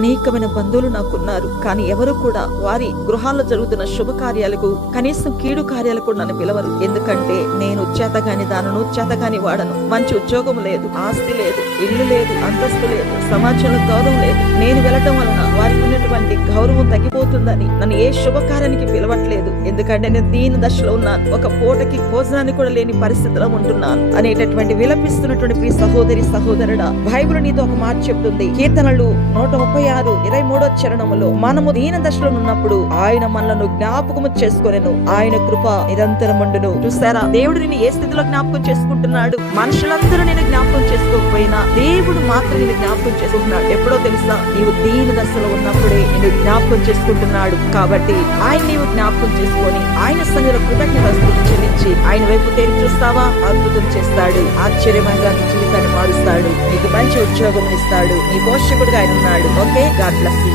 అనేకమైన బంధువులు నాకున్నారు, కానీ ఎవరు కూడా వారి గృహాల్లో జరుగుతున్న శుభకార్యాలకు కనీసం కీడు కార్యాలకు నన్ను పిలవరు. ఎందుకంటే నేను చేతగాని దానను, చేతగాని వాడను. మంచి ఉద్యోగం లేదు, ఆస్తి లేదు, ఇల్లు లేదు, అంతస్తు లేదు, సమాజంలో గౌరవం లేదు. నేను వెళ్ళటం వలన వారికి ఉన్నటువంటి గౌరవం తగ్గిపోతుందని నన్ను ఏ శుభకార్యానికి పిలవట్లేదు. ఎందుకంటే నేను దీని దశలో ఉన్నాను, ఒక పూటకి భోజనాన్ని కూడా లేని పరిస్థితిలో ఉంటున్నాను అనేటటువంటి విలపిస్తున్నటువంటి ప్రియ సహోదరి సహోదరుడా, బైబిల్ నీతో ఒక మాట చెప్తుంది. కీర్తనలు 136:23 చరణములో మనము దీన దశలో ఉన్నప్పుడు ఆయన మనలను జ్ఞాపకము చేసుకొనెను, ఆయన కృప నిరంతరముండును. చూసారా, దేవుడు నిన్ను ఏ స్థితిలో జ్ఞాపకం చేసుకుంటున్నాడు? మనుషులందరూ నేను జ్ఞాపకం చేసుకోకపోయినా దేవుడు మాత్రం నేను జ్ఞాపకం చేసుకుంటున్నాడు. ఎప్పుడో తెలుసా? నీవు దీన దశలో ఉన్నప్పుడే నేను జ్ఞాపకం చేసుకుంటున్నాడు. కాబట్టి ఆయన నీవు జ్ఞాపకం చేసుకొని ఆయన సన్నిధిలో కృతజ్ఞతాస్తుతులు చెల్లించి ఆయన వైపు తేరి చూస్తావా? అద్భుతం చేస్తాడు, ఆశ్చర్యంగా నీ జీవితాన్ని మారుస్తాడు, నీకు మంచి ఉద్యోగం ఇస్తాడు, నీ పోషకుడిగా ఆయన ఉన్నాడు. Okay, God bless you.